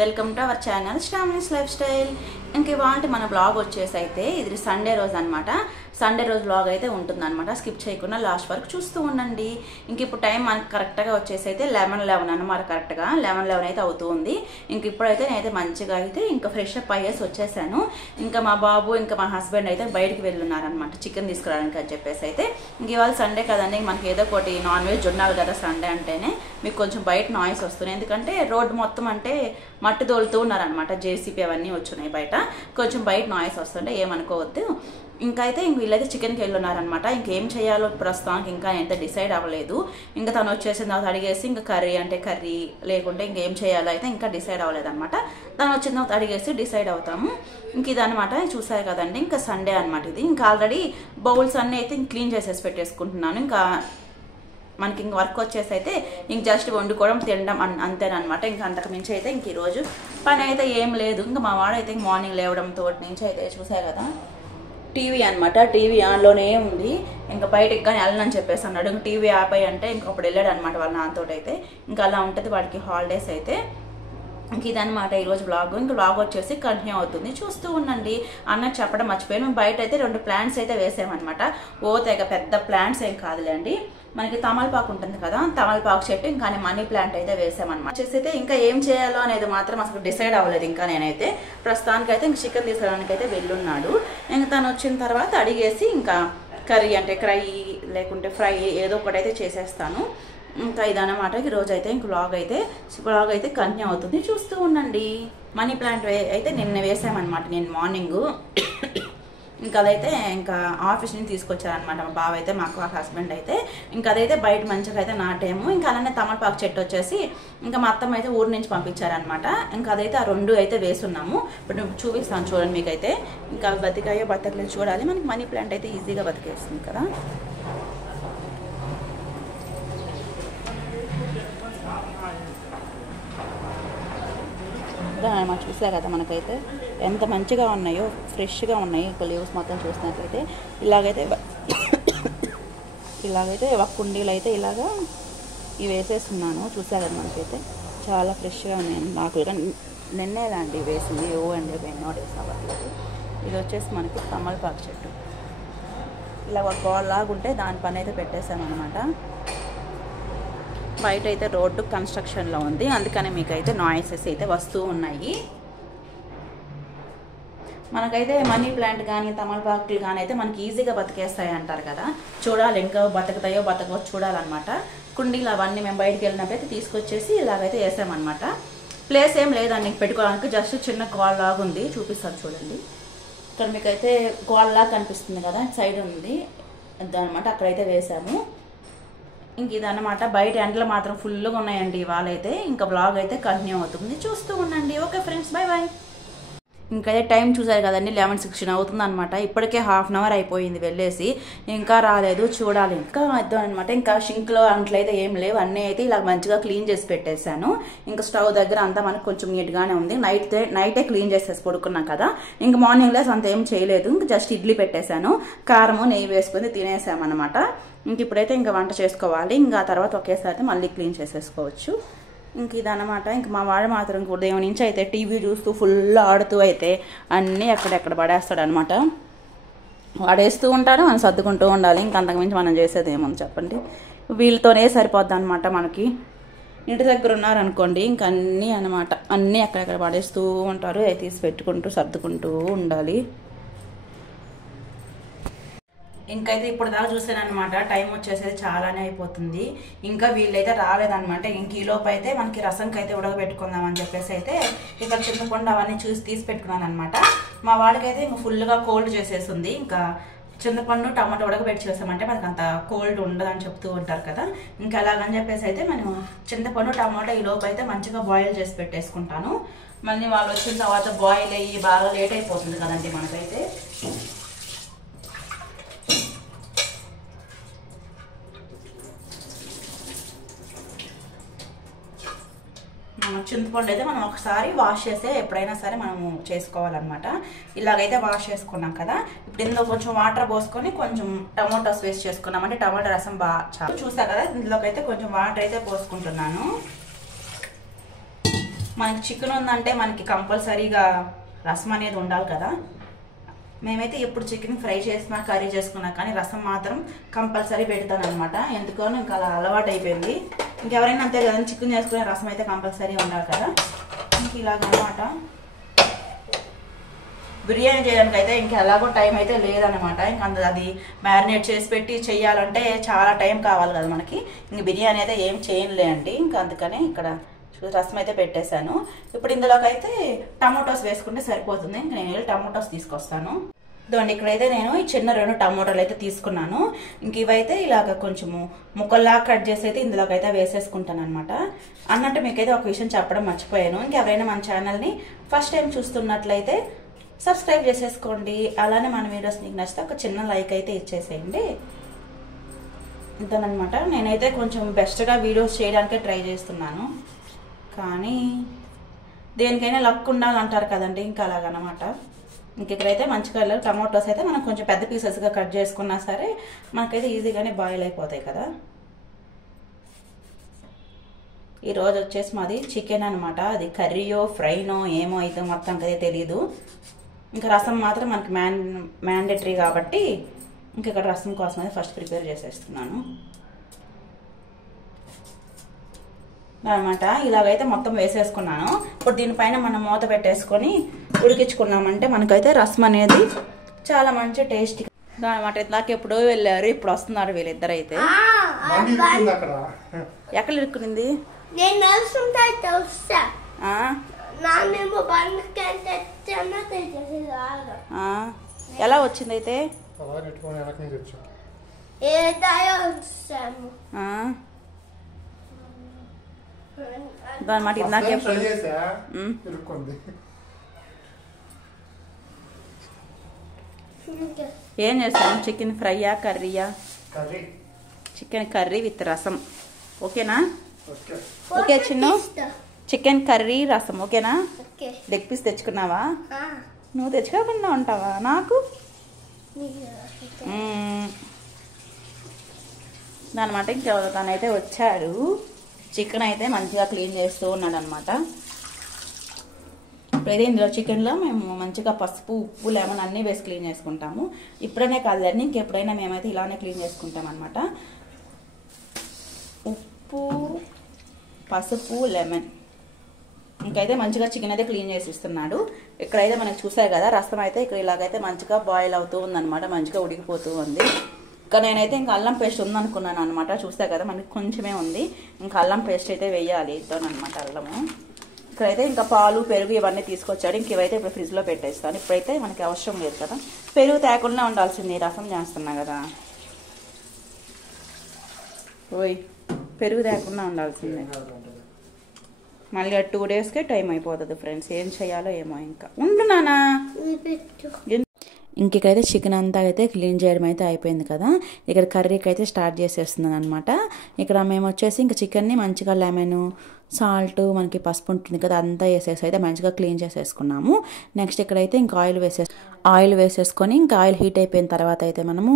Welcome to our channel Sravani's life style. ఇంక ఇవాళ మన బ్లాగ్ వచ్చేసి అయితే ఇది సండే రోజు అనమాట. సండే రోజు బ్లాగ్ అయితే ఉంటుందన్నమాట. స్కిప్ చేయకుండా లాస్ట్ వరకు చూస్తూ ఉండండి. ఇంక ఇప్పుడు టైం మనకి కరెక్ట్గా వచ్చేసి అయితే 11 అనమాట. కరెక్ట్గా 11 అయితే అవుతూ ఉంది. ఇంక ఇప్పుడైతే నేనైతే మంచిగా అయితే ఇంకా ఫ్రెష్ అప్ అయ్యేసి వచ్చేసాను. ఇంకా మా బాబు ఇంకా మా హస్బెండ్ అయితే బయటికి వెళ్ళున్నారనమాట చికెన్ తీసుకురావడానికి అని చెప్పేసి అయితే. ఇంక ఇవాళ సండే కదండి, మనకి ఏదో ఒకటి నాన్ వెజ్ ఉండాలి కదా సండే అంటేనే. మీకు కొంచెం బయట నాయిస్ వస్తున్నాయి, ఎందుకంటే రోడ్డు మొత్తం అంటే మట్టి తోలుతూ ఉన్నారనమాట. జేసీపీ అవన్నీ వచ్చున్నాయి బయట, కొంచెం బయట నాయిస్ వస్తుంటే ఏమనుకోవద్దు. ఇంకా అయితే వీళ్ళైతే చికెన్కి వెళ్ళున్నారనమాట. ఇంకేం చేయాలో ప్రస్తుతానికి ఇంకా నేనైతే డిసైడ్ అవ్వలేదు. ఇంకా తను వచ్చేసిన తర్వాత అడిగేసి ఇంకా కర్రీ అంటే కర్రీ, లేకుంటే ఇంకేం చేయాలో అయితే ఇంకా డిసైడ్ అవ్వలేదు అనమాట. తను వచ్చిన తర్వాత అడిగేసి డిసైడ్ అవుతాము. ఇంక ఇదనమాట, చూసారు కదండి. ఇంకా సండే అనమాట ఇది. ఇంకా ఆల్రెడీ బౌల్స్ అన్నీ అయితే క్లీన్ చేసేసి పెట్టేసుకుంటున్నాను. ఇంకా మనకి ఇంక వర్క్ వచ్చేసి అయితే ఇంక జస్ట్ వండుకోవడం తినడం అంతేనమాట. ఇంకా అంతకు మించి అయితే ఇంక ఈరోజు పని అయితే ఏం లేదు. ఇంకా మా వాడైతే మార్నింగ్ లేవడం తోటి నుంచి అయితే చూసారు కదా, టీవీ అనమాట. టీవీ ఆన్లోనే ఉంది. ఇంకా బయటకి కానీ వెళ్ళనని చెప్పేసి అన్నాడు. ఇంక టీవీ ఆపాయి అంటే ఇంకొకప్పుడు వెళ్ళాడు అనమాట వాళ్ళ నాన్నతోటి అయితే. ఇంకా అలా ఉంటుంది వాడికి హాలిడేస్ అయితే. ఇంక ఇదనమాట ఈరోజు బ్లాగ్. ఇంకా బ్లాగ్ వచ్చేసి కంటిన్యూ అవుతుంది, చూస్తూ ఉండండి. అన్నకు చెప్పడం మర్చిపోయాను, బయట అయితే 2 ప్లాంట్స్ అయితే వేసామన్నమాట. తెగ పెద్ద ప్లాంట్స్ ఏం కాదులేండి. మనకి తమలపాకు ఉంటుంది కదా, తమలపాకు చెట్టు, ఇంకా మనీ ప్లాంట్ అయితే వేసామన్నమాట. వచ్చేసి అయితే ఇంకా ఏం చేయాలో అనేది మాత్రం అసలు డిసైడ్ అవ్వలేదు ఇంకా నేనైతే. ప్రస్తుతానికైతే ఇంక చికెన్ తీసుకురావడానికి అయితే వెళ్ళున్నాడు. ఇంకా తను వచ్చిన తర్వాత అడిగేసి ఇంకా కర్రీ అంటే ఫ్రై లేకుంటే ఫ్రై ఏదో ఒకటి అయితే చేసేస్తాను. ఇంకా ఇదన్నమాట ఈరోజు అయితే ఇంక బ్లాగ్ అయితే కంటిన్యూ అవుతుంది, చూస్తూ ఉండండి. మనీ ప్లాంట్ అయితే నిన్న వేసామన్నమాట, నేను మార్నింగ్. ఇంకా అదైతే ఇంకా ఆఫీస్ నుంచి తీసుకొచ్చారనమాట మా బావ అయితే, మాకు హస్బెండ్ అయితే. ఇంకా అదైతే బయట మంచిగా అయితే నాటేము. ఇంకా అలానే తమలపాకు చెట్టు వచ్చేసి ఇంకా మా అత్తమ్మ అయితే ఊరి నుంచి పంపించారనమాట. ఇంకా అదైతే ఆ 2 అయితే వేసున్నాము. ఇప్పుడు చూపిస్తాను చూడండి మీకైతే. ఇంకా అవి బతికాయో బతకలేదు చూడాలి. మనకి మనీ ప్లాంట్ అయితే ఈజీగా బతికేస్తుంది కదా. అన్నమాట, చూసా కదా మనకైతే ఎంత మంచిగా ఉన్నాయో, ఫ్రెష్గా ఉన్నాయి. ఒక లీవ్స్ మొత్తం చూసినట్లయితే ఇలాగైతే ఒక కుండీలు అయితే ఇలాగా ఇవి వేసేస్తున్నాను. చూసా కదా మనకైతే చాలా ఫ్రెష్గా ఉన్నాయి. ఆకులుగా నిన్నేలాంటి వేసింది అండి, ఎన్నో డేస్ అవ్వట్లేదు. ఇది వచ్చేసి మనకి తమలపాకు చెట్టు. ఇలా ఒక బాల్ లాగా ఉంటే దాని పని అయితే పెట్టేశాను అనమాట. బయట అయితే రోడ్డు కన్స్ట్రక్షన్లో ఉంది, అందుకని మీకైతే నాయిసెస్ అయితే వస్తూ ఉన్నాయి. మనకైతే మనీ ప్లాంట్ కానీ తమలపాకులు కానీ అయితే మనకి ఈజీగా బతికేస్తాయి అంటారు కదా. చూడాలి ఇంకా బతుకుతాయో బతకవో చూడాలన్నమాట. కుండీలు అవన్నీ మేము బయటకు వెళ్ళినప్పుడు అయితే తీసుకొచ్చేసి ఇలాగైతే వేసామన్నమాట. ప్లేస్ ఏం లేదండి పెట్టుకోవడానికి, జస్ట్ చిన్న గోల్ లాగా ఉంది, చూపిస్తాను చూడండి. ఇక్కడ మీకైతే గోల్ లాగా కనిపిస్తుంది కదా, సైడ్ ఉంది అనమాట, అక్కడైతే వేసాము. ఇంక ఇదన్నమాట. బయట ఎండలు మాత్రం ఫుల్గా ఉన్నాయండి ఇవాళ అయితే. ఇంకా బ్లాగ్ అయితే కంటిన్యూ అవుతుంది, చూస్తూ ఉండండి. Okay friends, bye bye. ఇంకైతే టైం చూసారు కదండి, 11:16 అవుతుంది అనమాట. ఇప్పటికే ½ అవర్ అయిపోయింది వెళ్ళేసి, ఇంకా రాలేదు, చూడాలి. ఇంకా అర్థం అనమాట. ఇంకా షింక్లో అంట్లయితే ఏం లేవు, అన్నీ అయితే ఇలా మంచిగా క్లీన్ చేసి పెట్టేశాను. ఇంకా స్టవ్ దగ్గర అంతా మనకు కొంచెం నీట్గానే ఉంది. నైటే క్లీన్ చేసేసి పడుకున్నాం కదా. ఇంకా మార్నింగ్ లేసి అంత ఏం చేయలేదు. ఇంకా జస్ట్ ఇడ్లీ పెట్టేశాను, కారము నెయ్యి వేసుకొని తినేసామన్నమాట. ఇంక ఇప్పుడైతే ఇంకా వంట చేసుకోవాలి. ఇంకా తర్వాత ఒకేసారి మళ్ళీ క్లీన్ చేసేసుకోవచ్చు. ఇంక ఇదన్నమాట. ఇంక మా వాడు మాత్రం ఉదయం నుంచి అయితే టీవీ చూస్తూ ఫుల్ ఆడుతూ అయితే అన్నీ ఎక్కడెక్కడ పడేస్తాడు అనమాట. వాడేస్తూ ఉంటాడు, మనం సర్దుకుంటూ ఉండాలి. ఇంక అంతకుమించి మనం చేసేది ఏముంది చెప్పండి. వీళ్ళతోనే సరిపోద్ది అనమాట. మనకి ఇంటి దగ్గర ఉన్నారనుకోండి ఇంక అన్నీ అనమాట, అన్నీ ఎక్కడెక్కడ పడేస్తూ ఉంటారు. అవి తీసి పెట్టుకుంటూ సర్దుకుంటూ ఉండాలి. ఇంకైతే ఇప్పుడు దాకా చూసాను అనమాట. టైం వచ్చేసేది చాలానే అయిపోతుంది. ఇంకా వీళ్ళైతే రాలేదనమాట. ఇంక ఈలోపు అయితే మనకి రసంకి అయితే ఉడకబెట్టుకుందాం అని చెప్పేసి అయితే ఇక్కడ చింతపండు అవన్నీ తీసి పెట్టుకున్నాను అనమాట. మా వాడికైతే ఇంకా ఫుల్గా కోల్డ్ చేసేసింది. ఇంకా చింతపండు టమాటో ఉడకబెట్టి చేసామంటే మనకు అంత కోల్డ్ ఉండదని చెప్తూ ఉంటారు కదా. ఇంకా అలాగని చెప్పేసి అయితే మనం చింతపండు టమాటో ఈ లోపు అయితే మంచిగా బాయిల్ చేసి పెట్టేసుకుంటాను. మళ్ళీ వాళ్ళు వచ్చిన తర్వాత బాయిల్ అయ్యి బాగా లేట్ అయిపోతుంది కదండి మనకైతే. చింతపండు అయితే మనం ఒకసారి వాష్ చేస్తే ఎప్పుడైనా సరే మనము చేసుకోవాలన్నమాట. ఇలాగైతే వాష్ చేసుకున్నాం కదా. ఇప్పుడు ఇందులో కొంచెం వాటర్ పోసుకొని కొంచెం టమాటోస్ వేస్ట్ చేసుకున్నాం అంటే టమాటో రసం బాగా చూసా కదా. ఇందులోకి అయితే కొంచెం వాటర్ అయితే పోసుకుంటున్నాను. మనకి చికెన్ ఉందంటే మనకి కంపల్సరీగా రసం అనేది ఉండాలి కదా. మేమైతే ఎప్పుడు చికెన్ ఫ్రై చేసినా కర్రీ చేసుకున్నా కానీ రసం మాత్రం కంపల్సరీ పెడతాను అనమాట. ఎందుకో ఇంకా అలా అలవాటు అయిపోయింది. ఇంకెవరైనా అంతే కదా, చికెన్ చేసుకునే రసం అయితే కంపల్సరీ ఉండాలి కదా. ఇంక ఇలాగనమాట. బిర్యానీ చేయడానికి అయితే ఇంకా ఎలాగో టైం అయితే లేదనమాట. ఇంకా అది మ్యారినేట్ చేసి పెట్టి చెయ్యాలంటే చాలా టైం కావాలి కదా మనకి. ఇంక బిర్యానీ అయితే ఏం చేయలేండి. ఇంకా అందుకనే ఇక్కడ రసం అయితే పెట్టేశాను. ఇప్పుడు ఇందులోకి అయితే టమాటోస్ వేసుకుంటే సరిపోతుంది. ఇంక నేను వెళ్ళి టమాటోస్ తీసుకొస్తాను. ఇదిగోండి, ఇక్కడైతే నేను ఈ చిన్న 2 టమాటోలు అయితే తీసుకున్నాను. ఇంక ఇవైతే ఇలాగ కొంచెము ముక్కల్లా కట్ చేసి అయితే ఇందులోకి అయితే వేసేసుకుంటాను అనమాట. అన్నట్టు మీకైతే ఒక విషయం చెప్పడం మర్చిపోయాను. ఇంకెవరైనా మన ఛానల్ని ఫస్ట్ టైం చూస్తున్నట్లయితే సబ్స్క్రైబ్ చేసేసుకోండి. అలానే మన వీడియోస్ మీకు నచ్చితే ఒక చిన్న లైక్ అయితే ఇచ్చేసేయండి. ఇంతనమాట. నేనైతే కొంచెం బెస్ట్గా వీడియోస్ చేయడానికే ట్రై చేస్తున్నాను. కానీ దేనికైనా లక్ ఉండాలంటారు కదండి. ఇంకా అలాగనమాట. ఇంక ఇక్కడైతే మంచిగా టమాటోస్ అయితే మనం కొంచెం పెద్ద పీసెస్గా కట్ చేసుకున్నా సరే మనకైతే ఈజీగానే బాయిల్ అయిపోతాయి కదా. ఈరోజు వచ్చేసి మాది చికెన్ అనమాట. అది కర్రీయో ఫ్రైనో ఏమో అయితే మొత్తం అయితే తెలీదు. ఇంకా రసం మాత్రం మనకి మ్యాండేటరీ కాబట్టి ఇంక ఇక్కడ రసం కోసం అయితే ఫస్ట్ ప్రిపేర్ చేసేస్తున్నాను అనమాట. ఇలాగైతే మొత్తం వేసేసుకున్నాను. ఇప్పుడు దీనిపైన మనం మూత పెట్టేసుకొని ఉడికించుకున్నామంటే మనకైతే రసం అనేది చాలా మంచి టేస్ట్ అనమాట. ఇందాక ఎప్పుడో వెళ్ళారు, ఇప్పుడు వస్తున్నారు వీళ్ళిద్దరు అయితే. ఎక్కడ ఇరుక్కునింది? ఎలా వచ్చింది అయితే? దాని మాట ఇందాక ఏం చేస్తాం? చికెన్ ఫ్రైయా కర్రీయా? Chicken curry with rasam. ఓకేనా? Okay Chinnu, chicken curry rasam ఓకేనా? లెగ్ పీస్ తెచ్చుకున్నావా? నువ్వు తెచ్చుకోకుండా ఉంటావా? నాకు దానమాట. ఇంకా తనైతే వచ్చాడు. చికెన్ అయితే మంచిగా క్లీన్ చేస్తూ ఉన్నాడు అనమాట. ఇప్పుడైతే ఇందులో చికెన్లో మేము మంచిగా పసుపు ఉప్పు లెమన్ అన్నీ వేసి క్లీన్ చేసుకుంటాము. ఇప్పుడనే కాదులేండి, ఇంకెప్పుడైనా మేమైతే ఇలానే క్లీన్ చేసుకుంటాం అనమాట. ఉప్పు పసుపు లెమన్. ఇంకైతే మంచిగా చికెన్ అయితే క్లీన్ చేసి ఇస్తున్నాడు. ఇక్కడైతే మనకు చూసారు కదా రసం అయితే ఇక్కడ ఇలాగైతే మంచిగా బాయిల్ అవుతూ ఉందన్నమాట. మంచిగా ఉడికిపోతూ ఉంది. ఇంకా నేనైతే ఇంకా అల్లం పేస్ట్ ఉందనుకున్నాను అనమాట. చూసా కదా మనకి కొంచెమే ఉంది. ఇంకా అల్లం పేస్ట్ అయితే వేయాలి ఇద్దానమాట అల్లము. ఇక్కడైతే ఇంకా పాలు పెరుగు ఇవన్నీ తీసుకొచ్చాడు. ఇంక ఇవైతే ఇప్పుడు ఫ్రిడ్జ్లో పెట్టేస్తాను. ఇప్పుడైతే మనకి అవసరం లేదు కదా. పెరుగు తేకుండా ఉండాల్సింది, రసం చేస్తున్నా కదా. ఓయ్ పెరుగు తేకుండా ఉండాల్సిందే. మళ్ళీ 2 డేస్కే టైం అయిపోతుంది ఫ్రెండ్స్. ఏం చేయాలో ఏమో. ఇంకా ఉంటున్నానా? ఇంకైతే చికెన్ అంతా అయితే క్లీన్ చేయడం అయితే అయిపోయింది కదా. ఇక్కడ కర్రీకి అయితే స్టార్ట్ చేసేస్తున్నాను అనమాట. ఇక్కడ మేము వచ్చేసి ఇంకా చికెన్ని మంచిగా లెమన్ సాల్ట్ మనకి పసుపు ఉంటుంది కదా అంతా వేసేసి అయితే మంచిగా క్లీన్ చేసేసుకున్నాము. నెక్స్ట్ ఇక్కడైతే ఇంకా ఆయిల్ వేసేసుకొని ఇంకా ఆయిల్ హీట్ అయిపోయిన తర్వాత అయితే మనము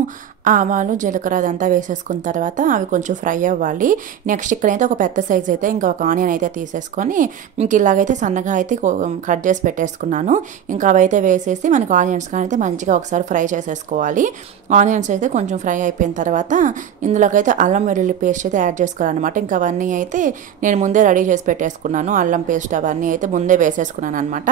ఆవాలు జీలకర్ర అదంతా వేసేసుకున్న తర్వాత అవి కొంచెం ఫ్రై అవ్వాలి. నెక్స్ట్ ఇక్కడైతే ఒక పెద్ద సైజ్ అయితే ఇంకా ఒక ఆనియన్ అయితే తీసేసుకొని ఇంక ఇలాగైతే సన్నగా అయితే కట్ చేసి పెట్టేసుకున్నాను. ఇంకా అవి అయితే వేసేసి మనకు ఆనియన్స్ కానీ అయితే మంచిగా ఒకసారి ఫ్రై చేసేసుకోవాలి. ఆనియన్స్ అయితే కొంచెం ఫ్రై అయిపోయిన తర్వాత ఇందులోకైతే అల్లం వెల్లుల్లి పేస్ట్ అయితే యాడ్ చేసుకోవాలన్నమాట. ఇంకా అవన్నీ అయితే నేను ముందే రెడీ చేసి పెట్టేసుకున్నాను. అల్లం పేస్ట్ అవన్నీ అయితే ముందే వేసేసుకున్నాను అనమాట.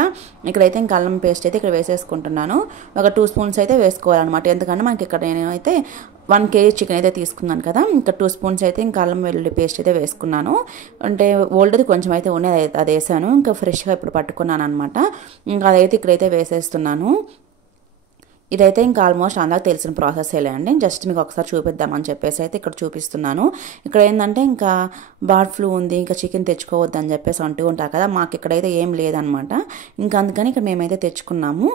ఇక్కడైతే ఇంకా అల్లం పేస్ట్ అయితే ఇక్కడ వేసేసుకుంటున్నాను. ఒక 2 స్పూన్స్ అయితే వేసుకోవాలన్నమాట. ఎందుకంటే మనకి ఇక్కడ నేనైతే 1 kg చికెన్ అయితే తీసుకున్నాను కదా. ఇంకా 2 స్పూన్స్ అయితే ఇంకా అల్లం వెల్లుల్లి పేస్ట్ అయితే వేసుకున్నాను. అంటే ఓల్డ్ది కొంచెం అయితే ఉన్నది అది వేసాను. ఇంకా ఫ్రెష్గా ఇప్పుడు పట్టుకున్నాను అనమాట. ఇంకా అదైతే ఇక్కడైతే వేసేస్తున్నాను. ఇదైతే ఇంకా ఆల్మోస్ట్ అందరికి తెలిసిన ప్రాసెస్సేలే అండి. జస్ట్ మీకు ఒకసారి చూపిద్దామని చెప్పేసి అయితే ఇక్కడ చూపిస్తున్నాను. ఇక్కడ ఏంటంటే ఇంకా బర్డ్ ఫ్లూ ఉంది, ఇంకా చికెన్ తెచ్చుకోవద్దు అని చెప్పేసి అంటూ ఉంటారు కదా. మాకు ఇక్కడైతే ఏం లేదనమాట. ఇంకా అందుకని ఇక్కడ మేమైతే తెచ్చుకున్నాము.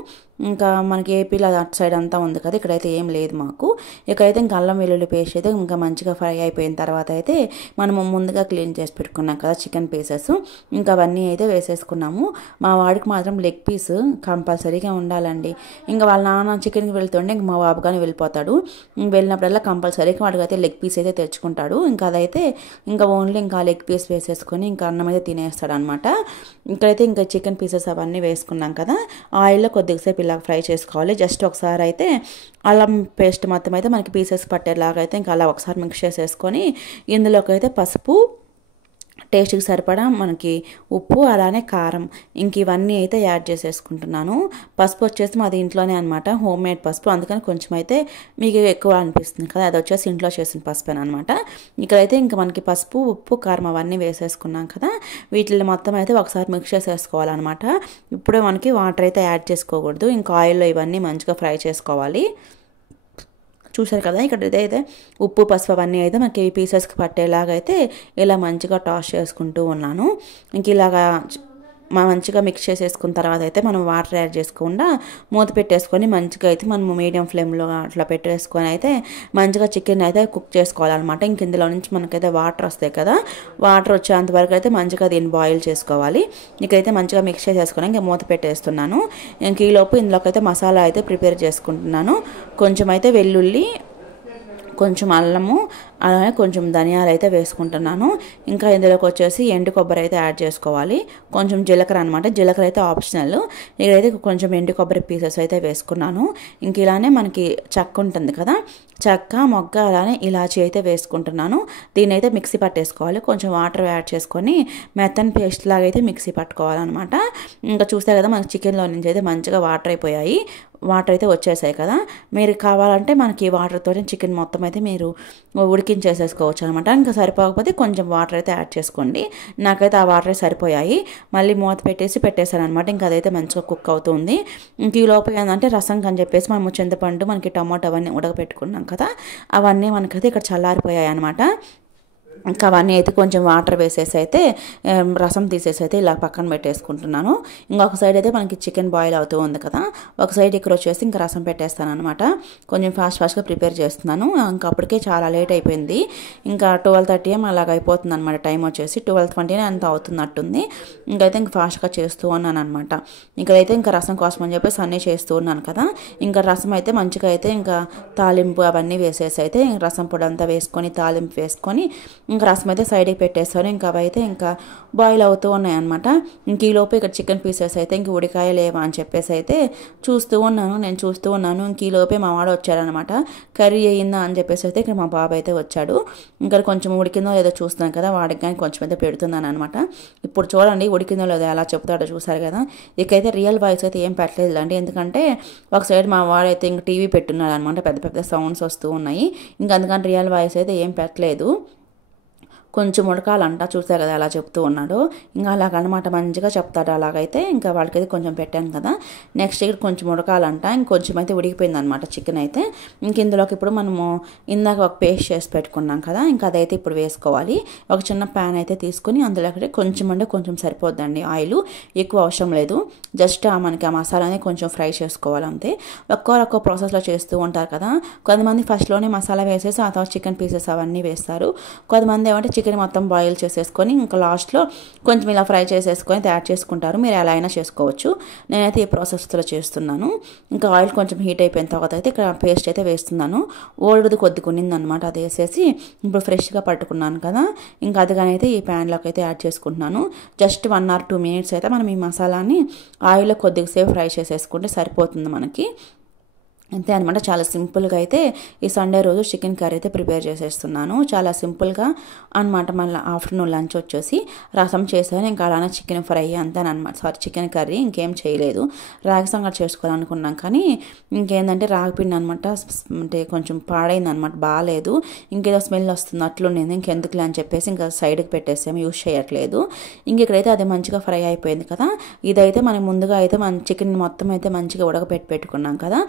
ఇంకా మనకి ఏపీలో అటు సైడ్ అంతా ఉంది కదా, ఇక్కడైతే ఏం లేదు మాకు. ఇక్కడైతే ఇంకా అల్లం వెల్లుల్లి పేస్ట్ అయితే ఇంకా మంచిగా ఫ్రై అయిపోయిన తర్వాత అయితే మనము ముందుగా క్లీన్ చేసి పెట్టుకున్నాం కదా చికెన్ పీసెస్, ఇంకా అవన్నీ అయితే వేసేసుకున్నాము. మా వాడికి మాత్రం లెగ్ పీస్ కంపల్సరీగా ఉండాలండి. ఇంకా వాళ్ళ నాన్న చికెన్కి వెళ్తుంటే ఇంక మా బాబు కానీ వెళ్ళిపోతాడు. వెళ్ళినప్పుడల్లా కంపల్సరీగా వాడికైతే లెగ్ పీస్ అయితే తెచ్చుకుంటాడు. ఇంకా అదైతే ఇంకా ఓన్లీ ఇంకా లెగ్ పీస్ వేసేసుకొని ఇంకా అన్నం అయితే తినేస్తాడు అనమాట. ఇక్కడైతే ఇంకా చికెన్ పీసెస్ అవన్నీ వేసుకున్నాం కదా, ఆయిల్లో కొద్దిసేపు ఇలా ఫ్రై చేసుకోవాలి. జస్ట్ ఒకసారి అయితే అల్లం పేస్ట్ మొత్తం అయితే మనకి పీసెస్ పట్టేలాగా అయితే ఇంకా అలా ఒకసారి మిక్స్ చేసేసుకొని ఇందులోకి అయితే పసుపు, టేస్ట్కి సరిపడా మనకి ఉప్పు, అలానే కారం, ఇంక ఇవన్నీ అయితే యాడ్ చేసేసుకుంటున్నాను. పసుపు వచ్చేసి మాది ఇంట్లోనే అనమాట, హోమ్ మేడ్ పసుపు, అందుకని కొంచెం అయితే మీకు ఎక్కువ అనిపిస్తుంది కదా, అది వచ్చేసి ఇంట్లో చేసిన పసుపు అనమాట. ఇక్కడైతే ఇంకా మనకి పసుపు, ఉప్పు, కారం అవన్నీ వేసేసుకున్నాం కదా, వీటిని మొత్తం అయితే ఒకసారి మిక్స్ చేసేసుకోవాలన్నమాట. ఇప్పుడే మనకి వాటర్ అయితే యాడ్ చేసుకోకూడదు, ఇంకా ఆయిల్లో ఇవన్నీ మంచిగా ఫ్రై చేసుకోవాలి. చూసారు కదా, ఇక్కడ ఇదైతే ఉప్పు, పసుపు అవన్నీ అయితే మనకి పీసెస్కి పట్టేలాగా అయితే ఇలా మంచిగా టాస్ చేసుకుంటూ ఉన్నాను. ఇంక ఇలాగా మంచిగా మిక్స్ చేసేసుకున్న తర్వాత అయితే మనం వాటర్ యాడ్ చేసుకుండా మూత పెట్టేసుకొని మంచిగా అయితే మనం మీడియం ఫ్లేమ్లో అట్లా పెట్టేసుకొని అయితే మంచిగా చికెన్ అయితే కుక్ చేసుకోవాలన్నమాట. ఇంక ఇందులో నుంచి మనకైతే వాటర్ వస్తాయి కదా, వాటర్ వచ్చేంత వరకు అయితే మంచిగా దీన్ని బాయిల్ చేసుకోవాలి. ఇక్కడైతే మంచిగా మిక్స్ చేసేసుకొని ఇంకా మూత పెట్టేస్తున్నాను. ఇంక ఈలోపు ఇందులోకి అయితే మసాలా అయితే ప్రిపేర్ చేసుకుంటున్నాను. కొంచెం అయితే వెల్లుల్లి, కొంచెం అల్లము, అలానే కొంచెం ధనియాలు అయితే వేసుకుంటున్నాను. ఇంకా ఇందులోకి వచ్చేసి ఎండు కొబ్బరి అయితే యాడ్ చేసుకోవాలి, కొంచెం జీలకర్ర అనమాట. జీలకర్ర అయితే ఆప్షనల్. ఇక్కడైతే కొంచెం ఎండు కొబ్బరి పీసెస్ అయితే వేసుకున్నాను. ఇంక ఇలానే మనకి చెక్క ఉంటుంది కదా, చెక్క, మొగ్గ, అలానే ఇలాచి అయితే వేసుకుంటున్నాను. దీన్ని అయితే మిక్సీ పట్టేసుకోవాలి. కొంచెం వాటర్ యాడ్ చేసుకొని మెత్తని పేస్ట్ లాగా అయితే మిక్సీ పట్టుకోవాలన్నమాట. ఇంకా చూస్తే కదా మనకి చికెన్లో నుంచి అయితే మంచిగా వాటర్ అయిపోయాయి, వాటర్ అయితే వచ్చేసాయి కదా. మీరు కావాలంటే మనకి వాటర్తో చికెన్ మొత్తం అయితే మీరు ఉడికించేసేసుకోవచ్చు అనమాట. ఇంకా సరిపోకపోతే కొంచెం వాటర్ అయితే యాడ్ చేసుకోండి. నాకైతే ఆ వాటర్ సరిపోయాయి. మళ్ళీ మూత పెట్టేసాను అనమాట. ఇంకా అదైతే మంచిగా కుక్ అవుతుంది. ఇంక ఈ లోపల ఏంటంటే రసం అని చెప్పేసి మనం చింతపండు, మనకి టమాటో అవన్నీ ఉడకపెట్టుకున్నాం కదా, అవన్నీ మనకైతే ఇక్కడ చల్లారిపోయాయి అనమాట. ఇంకా అవన్నీ అయితే కొంచెం వాటర్ వేసేసి అయితే రసం తీసేసి అయితే ఇలా పక్కన పెట్టేసుకుంటున్నాను. ఇంకొక సైడ్ అయితే మనకి చికెన్ బాయిల్ అవుతూ ఉంది కదా, ఒక సైడ్ ఇక్కడ వచ్చేసి ఇంకా రసం పెట్టేస్తాను అనమాట. కొంచెం ఫాస్ట్గా ప్రిపేర్ చేస్తున్నాను. ఇంకా అప్పటికే చాలా లేట్ అయిపోయింది. ఇంకా 12:30 అలాగ అయిపోతుంది అనమాట. టైం వచ్చేసి 12:20 అంత అవుతున్నట్టుంది. ఇంకైతే ఇంకా ఫాస్ట్గా చేస్తూ ఉన్నాను అనమాట. ఇక్కడైతే ఇంకా రసం కోసం అని చెప్పేసి అన్నీ చేస్తూ ఉన్నాను కదా. ఇంకా రసం అయితే మంచిగా అయితే ఇంకా తాలింపు అవన్నీ వేసేసి అయితే రసం పొడి అంతా వేసుకొని తాలింపు వేసుకొని ఇంకా రసం అయితే సైడ్కి పెట్టేస్తాను. ఇంకా అవి అయితే ఇంకా బాయిల్ అవుతూ ఉన్నాయన్నమాట. ఇంక ఈలోపు ఇక్కడ చికెన్ పీసెస్ అయితే ఇంక ఉడికాయలేవా అని చెప్పేసి అయితే చూస్తూ ఉన్నాను. ఇంక ఈలోపే మా వాడు వచ్చాడనమాట. కర్రీ అయ్యిందా అని చెప్పేసి అయితే ఇక్కడ మా బాబు అయితే వచ్చాడు. ఇంకా కొంచెం ఉడికిందో లేదో చూస్తున్నాను కదా, వాడికి కానీ కొంచెం అయితే పెడుతున్నాను అనమాట. ఇప్పుడు చూడండి ఉడికిందో లేదో ఎలా చెప్తాడో చూసారు కదా. ఇకైతే రియల్ వాయిస్ అయితే ఏం పెట్టలేదు అండి, ఎందుకంటే ఒక సైడ్ మా వాడైతే ఇంక టీవీ పెట్టున్నాడు అనమాట, పెద్ద పెద్ద సౌండ్స్ వస్తూ ఉన్నాయి. ఇంకా అందుకని రియల్ వాయిస్ అయితే ఏం పెట్టలేదు. కొంచెం ఉడకాలంట, చూసారు కదా అలా చెప్తూ ఉన్నాడు. ఇంకా అలాగనమాట మంచిగా చెప్తాడు. అలాగైతే ఇంకా వాళ్ళకైతే కొంచెం పెట్టాను కదా. నెక్స్ట్ ఇక్కడ కొంచెం ఉడకాలంట, ఇంకొంచెం అయితే ఉడికిపోయింది అనమాట చికెన్ అయితే. ఇంక ఇందులోకి ఇప్పుడు మనము ఇందాక ఒక పేస్ట్ చేసి పెట్టుకున్నాం కదా, ఇంకా అదైతే ఇప్పుడు వేసుకోవాలి. ఒక చిన్న ప్యాన్ అయితే తీసుకుని అందులోకి కొంచెం అంటే కొంచెం సరిపోద్దండి ఆయిల్, ఎక్కువ అవసరం లేదు. జస్ట్ మనకి ఆ మసాలాని కొంచెం ఫ్రై చేసుకోవాలి అంతే. ఒక్కో ప్రాసెస్లో చేస్తూ ఉంటారు కదా. కొంతమంది ఫస్ట్లోనే మసాలా వేసేసి ఆ తర్వాత చికెన్ పీసెస్ అవన్నీ వేస్తారు. కొంతమంది ఏమంటే చికెన్ మొత్తం బాయిల్ చేసేసుకొని ఇంకా లాస్ట్లో కొంచెం ఇలా ఫ్రై చేసేసుకొని యాడ్ చేసుకుంటారు. మీరు ఎలా అయినా చేసుకోవచ్చు. నేనైతే ఈ ప్రాసెస్లో చేస్తున్నాను. ఇంకా ఆయిల్ కొంచెం హీట్ అయిపోయిన తర్వాత అయితే ఇక్కడ పేస్ట్ అయితే వేస్తున్నాను. ఓల్డ్ది కొద్ది కొన్నిందనమాట, అది వేసేసి ఇప్పుడు ఫ్రెష్గా పట్టుకున్నాను కదా, ఇంకా అదిగానైతే ఈ ప్యాన్లోకి అయితే యాడ్ చేసుకుంటున్నాను. జస్ట్ 1 or 2 minutes అయితే మనం ఈ మసాలాని ఆయిల్లో కొద్దిసేపు ఫ్రై చేసేసుకుంటే సరిపోతుంది మనకి. అంతే అనమాట. చాలా సింపుల్గా అయితే ఈ సండే రోజు చికెన్ కర్రీ అయితే ప్రిపేర్ చేసేస్తున్నాను. చాలా సింపుల్గా అనమాట. మళ్ళీ ఆఫ్టర్నూన్ లంచ్ వచ్చేసి రసం చేశాను, ఇంకా అలానే చికెన్ ఫ్రై అంతేనమాట. చికెన్ కర్రీ ఇంకేం చేయలేదు. రాగి సంగటి చేసుకోవాలనుకున్నాం కానీ ఇంకేంటంటే రాగిపిండి అనమాట, అంటే కొంచెం పాడైందనమాట, బాగాలేదు. ఇంకేదో స్మెల్ వస్తుంది అట్లుండింది. ఇంకెందుకులే అని చెప్పేసి ఇంకా సైడ్కి పెట్టేసాము, యూజ్ చేయట్లేదు. ఇక్కడైతే అది మంచిగా ఫ్రై అయిపోయింది కదా. ఇదైతే మనం ముందుగా అయితే మన చికెన్ మొత్తం అయితే మంచిగా పెట్టుకున్నాం కదా.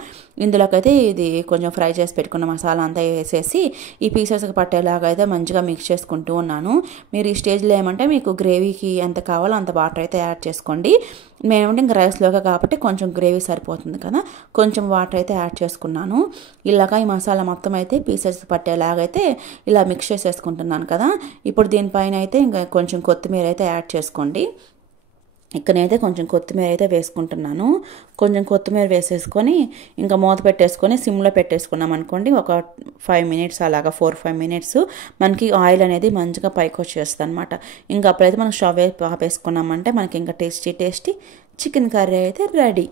ఇందులోకి అయితే ఇది కొంచెం ఫ్రై చేసి పెట్టుకున్న మసాలా అంతా వేసేసి ఈ పీసెస్కి పట్టేలాగా అయితే మంచిగా మిక్స్ చేసుకుంటూ ఉన్నాను. మీరు ఈ స్టేజ్లో ఏమంటే మీకు గ్రేవీకి ఎంత కావాలో అంత వాటర్ అయితే యాడ్ చేసుకోండి. మేమంటే ఇంకా రైస్లోగా కాబట్టి కొంచెం గ్రేవీ సరిపోతుంది కదా, కొంచెం వాటర్ అయితే యాడ్ చేసుకున్నాను. ఇలాగా ఈ మసాలా మొత్తం అయితే పీసెస్ పట్టేలాగైతే ఇలా మిక్స్ చేసేసుకుంటున్నాను కదా. ఇప్పుడు దీనిపైన అయితే ఇంకా కొంచెం కొత్తిమీర అయితే యాడ్ చేసుకోండి. ఇక్కడైతే కొంచెం కొత్తిమీర అయితే వేసుకుంటున్నాను. కొంచెం కొత్తిమీర వేసేసుకొని ఇంకా మూత పెట్టేసుకొని సిమ్లో పెట్టేసుకున్నాం అనుకోండి, ఒక 5 మినిట్స్ అలాగా 4-5 మినిట్స్ మనకి ఆయిల్ అనేది మంచిగా పైకి వచ్చేస్తుంది అనమాట. ఇంకా అప్పుడైతే మనం స్టవ్ ఆపేసుకున్నామంటే మనకి ఇంకా టేస్టీ చికెన్ కర్రీ అయితే రెడీ.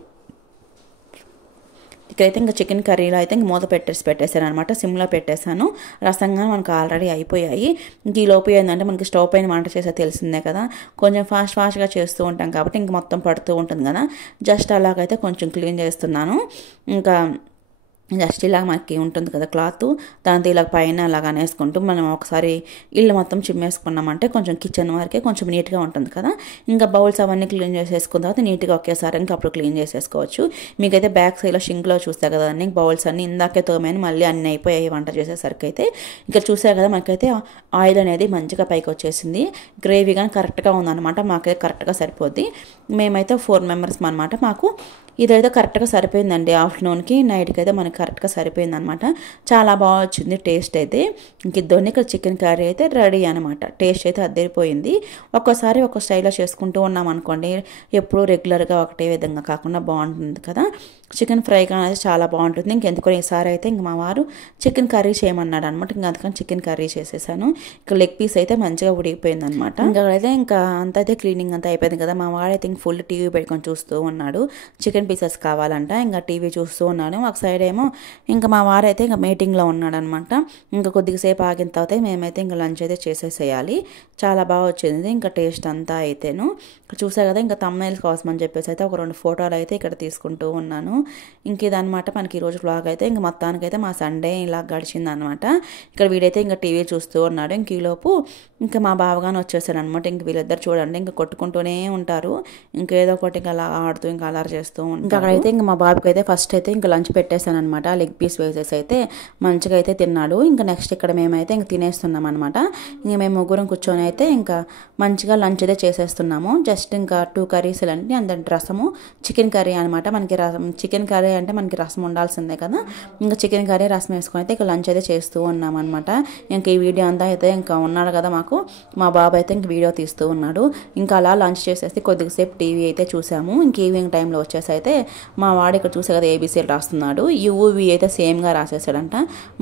ఇక్కడైతే ఇంకా చికెన్ కర్రీలో అయితే ఇంక మూత పెట్టేసాను అనమాట. సిమ్లో పెట్టేశాను. రసంగా మనకు ఆల్రెడీ అయిపోయాయి. ఇంక ఈ లోపు ఏంటంటే మనకి స్టవ్ పైన వంట చేసే తెలిసిందే కదా, కొంచెం ఫాస్ట్గా చేస్తూ ఉంటాం కాబట్టి ఇంక మొత్తం పడుతూ ఉంటుంది కదా. జస్ట్ అలాగైతే కొంచెం క్లీన్ చేస్తున్నాను. ఇంకా జస్ట్ ఇలా మనకి ఉంటుంది కదా క్లాత్, దాంతో ఇలా పైన అలాగ అనేసుకుంటూ మనం ఒకసారి ఇల్లు మొత్తం చిమ్మేసుకున్నామంటే కొంచెం కిచెన్ వరకే కొంచెం నీట్గా ఉంటుంది కదా. ఇంకా బౌల్స్ అవన్నీ క్లీన్ చేసేసుకున్న తర్వాత నీట్గా ఒకేసారి ఇంకా అప్పుడు క్లీన్ చేసేసుకోవచ్చు. మీకైతే బ్యాక్ సైడ్లో షింక్లో చూస్తారు కదా అన్ని బౌల్స్ అన్నీ ఇందాకే తోమని మళ్ళీ అన్నీ అయిపోయాయి వంట చేసేసరికి అయితే. ఇక్కడ చూసారు కదా మనకైతే ఆయిల్ అనేది మంచిగా పైకి వచ్చేసింది. గ్రేవీ కానీ కరెక్ట్గా ఉందన్నమాట, మాకైతే కరెక్ట్గా సరిపోద్ది. మేమైతే 4 మెంబర్స్ అనమాట. మాకు ఇదైతే కరెక్ట్గా సరిపోయిందండి. ఆఫ్టర్నూన్కి నైట్కి అయితే మనకి కరెక్ట్గా సరిపోయింది అనమాట. చాలా బాగా వచ్చింది టేస్ట్ అయితే. ఇంక ఇద్దరిని ఇక్కడ చికెన్ కర్రీ అయితే రెడీ అనమాట. టేస్ట్ అయితే అద్దరిపోయింది. ఒక్కోసారి ఒక స్టైల్లో చేసుకుంటూ ఉన్నాం అనుకోండి, ఎప్పుడూ రెగ్యులర్గా ఒకటే విధంగా కాకుండా బాగుంటుంది కదా. చికెన్ ఫ్రై కానీ చాలా బాగుంటుంది. ఇంకెందుకో ఈసారి అయితే ఇంక మా వారు చికెన్ కర్రీ చేయమన్నాడు అనమాట. ఇంకా అందుకని చికెన్ కర్రీ చేసేసాను. ఇక్కడ లెగ్ పీస్ అయితే మంచిగా ఉడికిపోయింది అనమాట. ఇంకా అయితే ఇంకా అంత అయితే క్లీనింగ్ అంతా అయిపోయింది కదా. మా వాడు అయితే ఇంక ఫుల్ టీవీ పెట్టుకొని చూస్తూ ఉన్నాడు. చికెన్ పీసెస్ కావాలంట, ఇంకా టీవీ చూస్తూ ఉన్నాను. ఒక సైడ్ ఏమో ఇంకా మా వారైతే ఇంకా మీటింగ్లో ఉన్నాడు అనమాట. ఇంకా కొద్దిసేపు ఆగిన తర్వాత మేమైతే ఇంకా లంచ్ అయితే చేసేసేయాలి. చాలా బాగా వచ్చింది ఇంకా టేస్ట్ అంతా అయితేను. చూసా కదా ఇంకా థంబ్నెయిల్స్ కోసం అని చెప్పేసి అయితే ఒక 2 ఫోటోలు అయితే ఇక్కడ తీసుకుంటూ ఉన్నాను. ఇంక ఇదనమాట మనకి ఈరోజు వ్లాగ్ అయితే. ఇంక మొత్తానికైతే మా సండే ఇలా గడిచిందనమాట. ఇక్కడ వీడైతే ఇంకా టీవీ చూస్తూ ఉన్నాడు. ఇంక ఈలోపు ఇంకా మా బావగానే వచ్చేసాడు అనమాట. ఇంక వీళ్ళిద్దరు చూడండి ఇంకా కొట్టుకుంటూనే ఉంటారు. ఇంకేదో ఒకటి ఇంకా అలా ఆడుతూ ఇంకా అలర్ చేస్తూ ఉంటారు. ఇంకా అక్కడైతే ఇంకా మా బాబుకి అయితే ఫస్ట్ అయితే ఇంకా లంచ్ పెట్టేశాను అనమాట. లెగ్ పీస్ వేసేసి అయితే మంచిగా అయితే తిన్నాడు. ఇంకా నెక్స్ట్ ఇక్కడ మేమైతే ఇంక తినేస్తున్నాం అనమాట. ఇంక మేము ముగ్గురం కూర్చొని అయితే ఇంకా మంచిగా లంచ్ అయితే చేసేస్తున్నాము. జస్ట్ ఇంకా 2 కర్రీస్ అండి, అంత రసము చికెన్ కర్రీ అనమాట. మనకి రసం చికెన్ కర్రీ అంటే మనకి రసం ఉండాల్సిందే కదా. ఇంకా చికెన్ కర్రీ రసం వేసుకొని అయితే ఇక లంచ్ అయితే చేస్తూ ఉన్నాం అనమాట. ఇంక ఈ వీడియో అంతా అయితే ఇంకా ఉన్నాడు కదా మాకు మా బాబు అయితే ఇంక వీడియో తీస్తూ ఉన్నాడు. ఇంకా అలా లంచ్ చేసేసి కొద్దిసేపు టీవీ అయితే చూసాము. ఇంక ఈవినింగ్ టైంలో వచ్చేసి అయితే మా వాడు ఇక్కడ చూసే కదా ఏబీసీలు రాస్తున్నాడు. యూవి అయితే సేమ్గా రాసేసాడంట.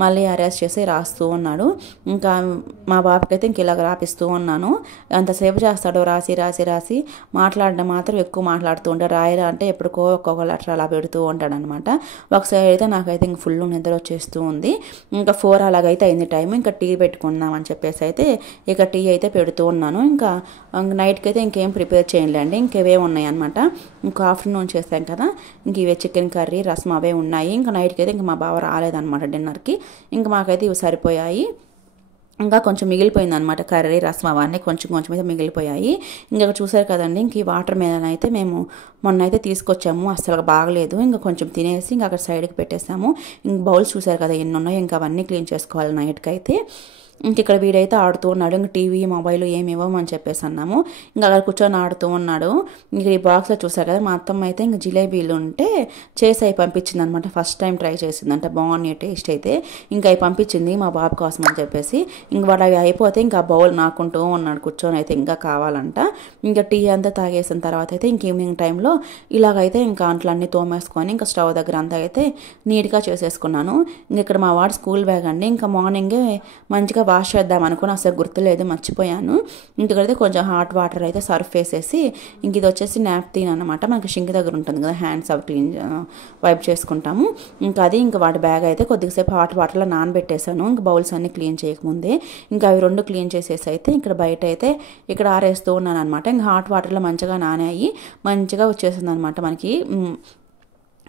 మళ్ళీ అరెస్ట్ చేసి రాస్తూ ఉన్నాడు. ఇంకా మా బాబుకి అయితే ఇంక ఇలాగ రాపిస్తూ ఉన్నాను. అంతసేపు చేస్తాడు రాసి మాట్లాడడం మాత్రం ఎక్కువ మాట్లాడుతూ ఉంటాడు. రాయరా అంటే ఎప్పుడుకో ఒక్కొక్క లెటర్ అలా పెడుతూ ఉంటాడు అనమాట. ఒకసారి అయితే నాకైతే ఇంక ఫుల్ నిద్ర వచ్చేస్తూ ఉంది. ఇంకా 4 అలాగైతే అయింది టైం. ఇంకా టీ పెట్టుకుందాం అని చెప్పేసి అయితే ఇక టీ అయితే పెడుతూ ఉన్నాను. ఇంకా నైట్కి అయితే ఇంకేం ప్రిపేర్ చేయలేండి, ఇంకేవే ఉన్నాయి అనమాట. ఇంకా ఆఫ్టర్నూన్ చేస్తాం కదా, ఇంక ఇవే చికెన్ కర్రీ రసం అవే ఉన్నాయి. ఇంకా నైట్కి అయితే ఇంక మా బావ రాలేదనమాట డిన్నర్కి. ఇంకా మాకైతే ఇవి సరిపోయాయి. ఇంకా కొంచెం మిగిలిపోయింది అనమాట కర్రీ రసం అవన్నీ కొంచెం అయితే మిగిలిపోయాయి. ఇంకా చూసారు కదండి. ఇంక ఈ వాటర్ మీద అయితే మేము మొన్న అయితే తీసుకొచ్చాము, అసలు బాగలేదు. ఇంకా కొంచెం తినేసి ఇంకా అక్కడ సైడ్కి పెట్టేసాము. ఇంక బౌల్స్ చూసారు కదా ఎన్ని ఉన్నాయో, ఇంకా అవన్నీ క్లీన్ చేసుకోవాలి నైట్కి అయితే. ఇంక ఇక్కడ వీడైతే ఆడుతూ ఉన్నాడు. ఇంక టీవీ మొబైల్ ఏమి ఇవ్వమని చెప్పేసి అన్నాము. ఇంకా అక్కడ కూర్చొని ఆడుతూ ఉన్నాడు. ఇంక ఈ బాక్స్లో చూసారు కదా మా అత్తమ్మ అయితే ఇంక జిలేబీలు ఉంటే చేసి అవి పంపించింది అనమాట. ఫస్ట్ టైం ట్రై చేసింది అంటే బాగున్నాయి టేస్ట్ అయితే. ఇంకా అవి పంపించింది మా బాబు కోసం అని చెప్పేసి. ఇంక వాడు అవి అయిపోతే ఇంకా బౌల్ నాకుంటూ ఉన్నాడు కూర్చొని అయితే ఇంకా కావాలంట. ఇంకా టీ అంతా తాగేసిన తర్వాత అయితే ఇంక ఈవినింగ్ టైంలో ఇలాగైతే ఇంకా అంట్లన్నీ తోమేసుకొని ఇంకా స్టవ్ దగ్గర అంతా అయితే నీట్గా చేసేసుకున్నాను. ఇంక ఇక్కడ మా వాడు స్కూల్ బ్యాగ్ అండి. ఇంకా మార్నింగే మంచిగా వాష్ చేద్దాం అనుకుని అసలు గుర్తులేదు, మర్చిపోయాను. ఇంటికైతే కొంచెం హాట్ వాటర్ అయితే సర్ఫ్ వేసేసి ఇంక ఇది వచ్చేసి నాప్కిన్ అనమాట. మనకి షింక్ దగ్గర ఉంటుంది కదా హ్యాండ్స్ అవి క్లీన్ వైప్ చేసుకుంటాము. ఇంకా అది ఇంకా వాటి బ్యాగ్ అయితే కొద్దిసేపు హాట్ వాటర్లో నానబెట్టేశాను. ఇంకా బౌల్స్ అన్ని క్లీన్ చేయకముందే ఇంకా అవి 2 క్లీన్ చేసేసి అయితే ఇక్కడ బయట అయితే ఇక్కడ ఆరేస్తూ ఉన్నాను అనమాట. ఇంకా హాట్ వాటర్లో మంచిగా నానాయి మంచిగా వచ్చేసింది అనమాట. మనకి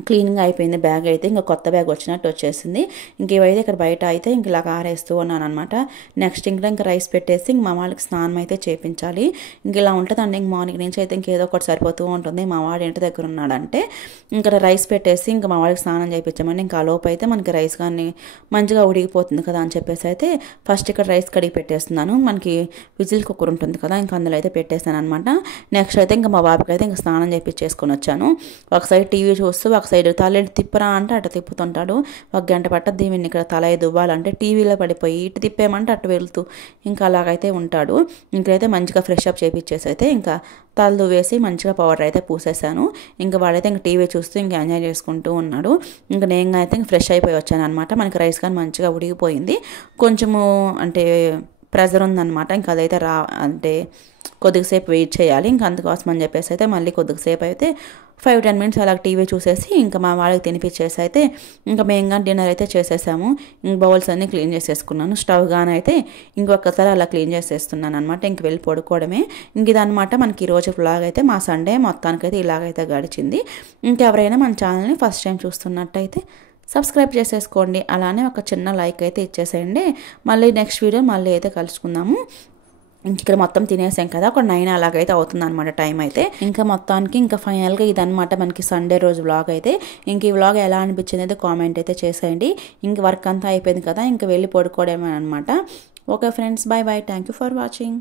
క్లీన్గా అయిపోయింది బ్యాగ్ అయితే. ఇంకా కొత్త బ్యాగ్ వచ్చినట్టు వచ్చేసింది. ఇంక ఇవైతే ఇక్కడ బయట అయితే ఇంక ఇలా ఆరేస్తూ ఉన్నాను అనమాట. నెక్స్ట్ ఇంకా రైస్ పెట్టేసి ఇంక మా వాళ్ళకి స్నానం అయితే చేయించాలి. ఇంక ఇలా ఉంటుందండి. ఇంక మార్నింగ్ నుంచి అయితే ఇంకేదో ఒకటి సరిపోతూ ఉంటుంది. మా వాడు ఇంటి దగ్గర ఉన్నాడంటే ఇంకా రైస్ పెట్టేసి ఇంకా మా వాడికి స్నానం చేయించామండి. ఇంకా ఆ లోపు అయితే మనకి రైస్ కానీ మంచిగా ఉడికిపోతుంది కదా అని చెప్పేసి అయితే ఫస్ట్ ఇక్కడ రైస్ కడిగి పెట్టేస్తున్నాను. మనకి విజిల్ కుక్కర్ ఉంటుంది కదా, ఇంకా అందులో అయితే పెట్టేస్తాను అనమాట. నెక్స్ట్ అయితే ఇంకా మా బాబుకి అయితే ఇంకా స్నానం చేయించేసుకొని వచ్చాను. ఒకసారి టీవీ చూస్తూ సైడ్ తల తిప్పరా అంటే అటు తిప్పుతుంటాడు. ఒక గంట పట్టద్ది వీడిని ఇక్కడ తల దువ్వాలంటే టీవీలో పడిపోయి ఇటు తిప్పేమంటే అటు వెళ్తూ ఇంకా అలాగైతే ఉంటాడు. ఇంకైతే మంచిగా ఫ్రెష్ అప్ చేపించేసి అయితే ఇంకా తల దువ్వేసి మంచిగా పౌడర్ అయితే పూసేసాను. ఇంకా వాడైతే ఇంకా టీవీ చూస్తూ ఇంకా ఎంజాయ్ చేసుకుంటూ ఉన్నాడు. ఇంకా నేను అయితే ఇంక ఫ్రెష్ అయిపోయి వచ్చాను అనమాట. మనకి రైస్ కానీ మంచిగా ఉడికిపోయింది. కొంచెము అంటే ప్రెజర్ ఉందన్నమాట. ఇంకా అదైతే అంటే కొద్దిసేపు వెయిట్ చేయాలి. ఇంకా అందుకోసం అని చెప్పేసి అయితే మళ్ళీ కొద్దిసేపు అయితే 5-10 మినిట్స్ అలా టీవీ చూసేసి ఇంకా మా వాళ్ళకి తినిపించేసి అయితే ఇంకా మేము కానీ డిన్నర్ అయితే చేసేసాము. ఇంక బౌల్స్ అన్నీ క్లీన్ చేసేసుకున్నాను. స్టవ్ కానీ అయితే ఇంకొకసారి అలా క్లీన్ చేసేస్తున్నాను అనమాట. ఇంక వెళ్ళి పడుకోవడమే. ఇంక ఇదనమాట మనకి ఈరోజు వ్లాగ్ అయితే మా సండే మొత్తానికైతే ఇలాగైతే గడిచింది. ఇంకెవరైనా మన ఛానల్ని ఫస్ట్ టైం చూస్తున్నట్టయితే సబ్స్క్రైబ్ చేసేసుకోండి. అలానే ఒక చిన్న లైక్ అయితే ఇచ్చేసేయండి. మళ్ళీ నెక్స్ట్ వీడియో మళ్ళీ అయితే కలుసుకుందాము. ఇక్కడ మొత్తం తినేసాం కదా, ఒక 9 అలాగైతే అవుతుంది అనమాట టైం అయితే. ఇంకా మొత్తానికి ఇంకా ఫైనల్గా ఇదనమాట మనకి సండే రోజు వ్లాగ్ అయితే. ఇంక ఈ వ్లాగ్ ఎలా అనిపించింది అయితే కామెంట్ అయితే చేసేయండి. ఇంక వర్క్ అంతా అయిపోయింది కదా, ఇంకా వెళ్ళి పడుకోవడమే అనమాట. Okay friends, bye bye. Thank you for watching.